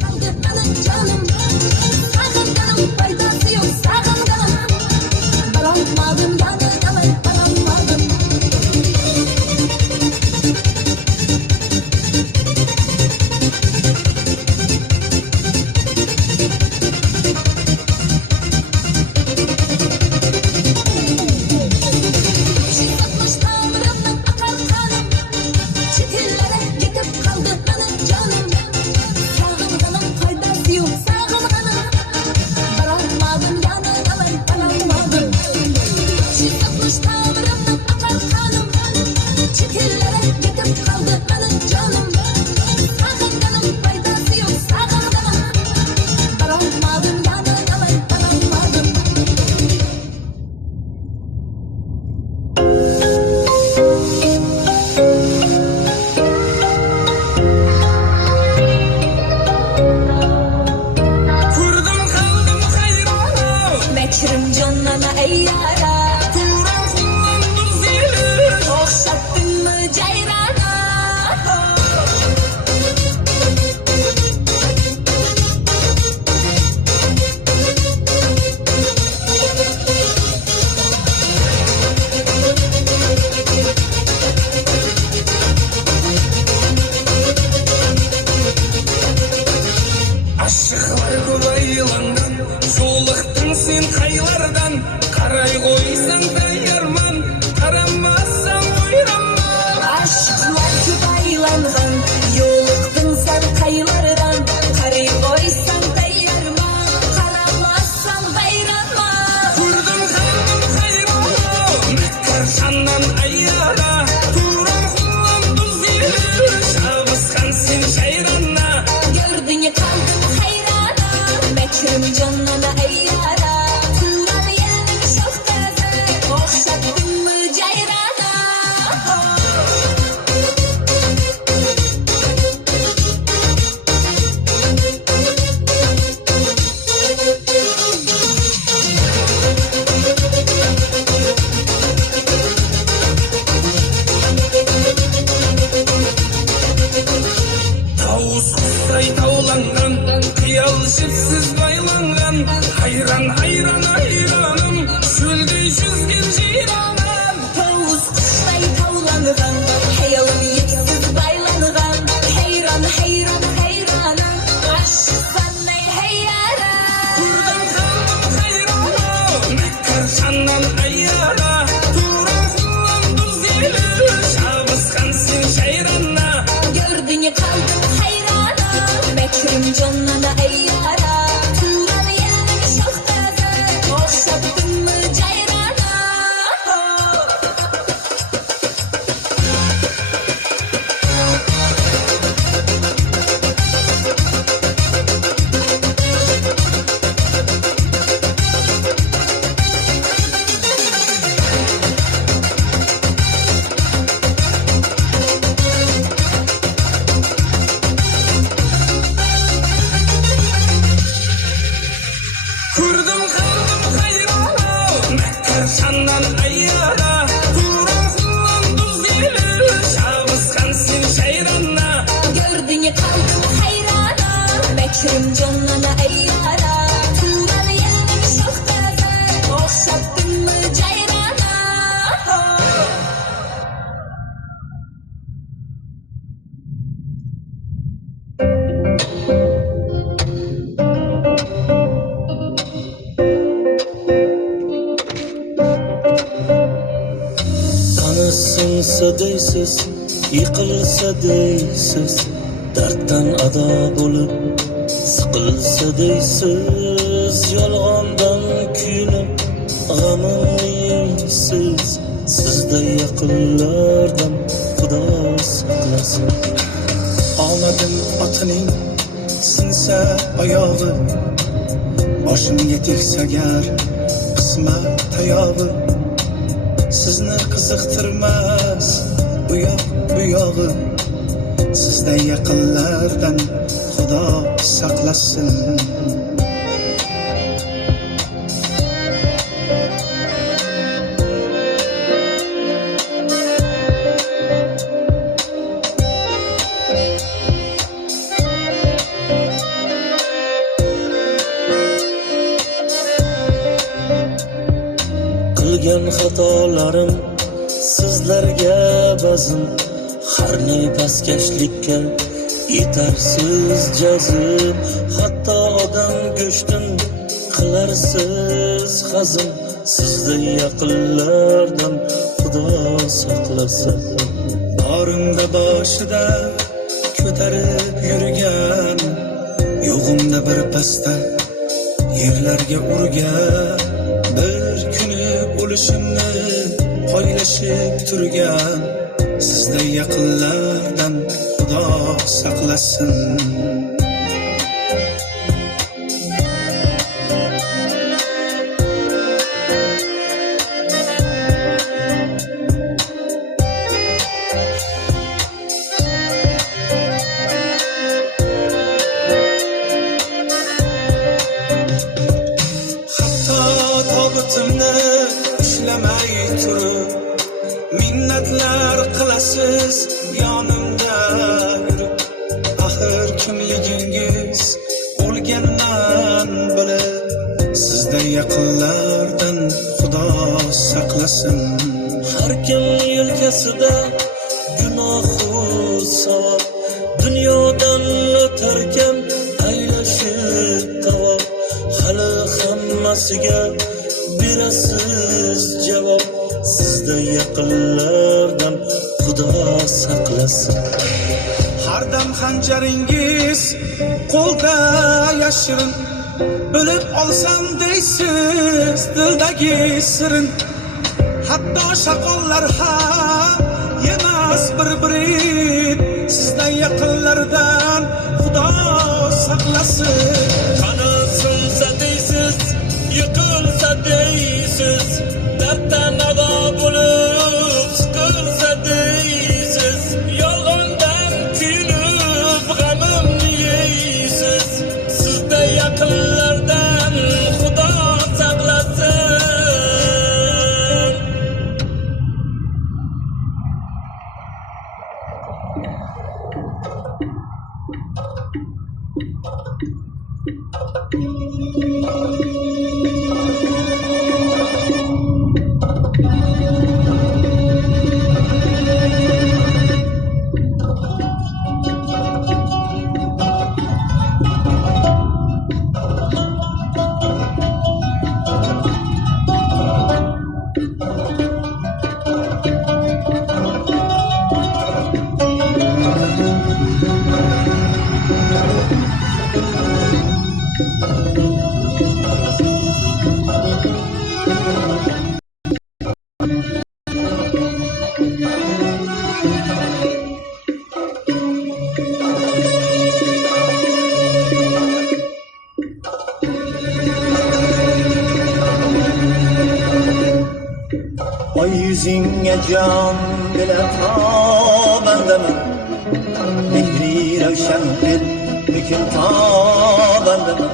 Kaldırmanın canım, sağındanım faydası yok sağındanım. Dalanmadım yanına dalanmadım. Çıkmış tavrımdan akar kanım, çitillere gidip kaldırmanın canım. Sağındanım faydası yok sağındanım. Dalanmadım yanına dalanmadım. Çıkmış tavrımdan akar kanım, çitillere gidip kaldırmanın canım. Sağındanım faydası yok sağındanım. Dalanmadım yanına dalanmadım. Kurdum kaldım hayrana, Meçrim canına ey yara, Turan kullandım zili. okşattın mı cayrana? Aşıklar kolaylangan, soğuqtın sen kaylardan. Karay koysan dayarman, karamazsan oyranman. Aşklar kübaylanğan, yoluqdun sen kaylardan. Qarı qoysan dayarma, qaramazsan bayranma. Kurdum kaldım hayrana, mekkar şandan ayyara. Turan kullandım zili, şabıskan sen şayrana. Gördün ya kaldım hayrana, meçrim canına ey yara. Turan yerin çok taze, okşattın mı cayrana? Tavus kuşay tavlangan, kıyal şipsiz baylangan. Hayran hayran hayranım, şöldey yüzgen ceyranım. Tavus kuşday tavlanğan, hayalim yepsiz baylanğan. Heyran heyran heyranım, aşıksan ey hey yara. Kurdum kaldım hayrana, mekkar şandan ayyara. Turan kullandım zili, şabıskan sen şayrana. Gördün ya kaldım hayrana, meçrim canına ey yara. Turan yerin çok taze, okşattın mı cayrana? Kurdum kaldım hayrana, mekkar şandan ayyara. Turan kullandım zili, şabıskan sen şayrana. Gördün ya kaldım hayrana, meçrim canına ey yara. Turan yerin çok taze, okşattın mı cayrana? Tanısınsa deysiz, yıkılsa deysiz, dertten ada bulup sıkılsa deysiz, yolg'ondan kuyunib g'amimni yeysiz. Sizda yaqinlardan Xudo saqlasin. Omadim otining sinsa oyog'i, boshimga tegsa gar qismat tayog'i. Sizni qiziqtirmas u yoq bu yog'i, sizday yaqinlardan Xudo saqlasin. qilgan xatolarim sizlarga bazm, har ne pastkashlikka yetarsiz jazm, hatto odam go'shtin qilarsiz hazm. Sizday yaqinlardan Xudo saqlasin. Boringda boshida ko'tarib yurgan, yo'g'imda bir pasta yerlarga urgan, bir kuni o'lishimni poylashib turgan, sizday yaqinlardan Xudo saqlasin. Tobutimni ishlamay turib, minnatlar qilasiz yonimda yurib. Axir kimligingiz o'lganman bilib, sizday yaqinlardan Xudo saqlasin. Har kim yelkasida gunohu savob, dunyodan o'tarkan aylashib tavob. Hali hammasiga berasiz javob, sizday yaqinlardan Xudo saqlasin. Har dam xanjaringiz qo'lda yashirin, bilib olsam deysiz dildagi sirin. Hatto shaqollar ham yemas bir-birin, sizdan yaqinlardan Xudo saqlasin. Qani sinsa deysiz, yiqilsa deysiz, darddan ado bo'lib siqilsa deysiz, yolg'ondan kuyinib g'amimni yeysiz. Sizday yaqinlardan Xudo saqlasin. Oy yüzünge can bilen tabandaman, mehri ravshan el hüküm tabandaman.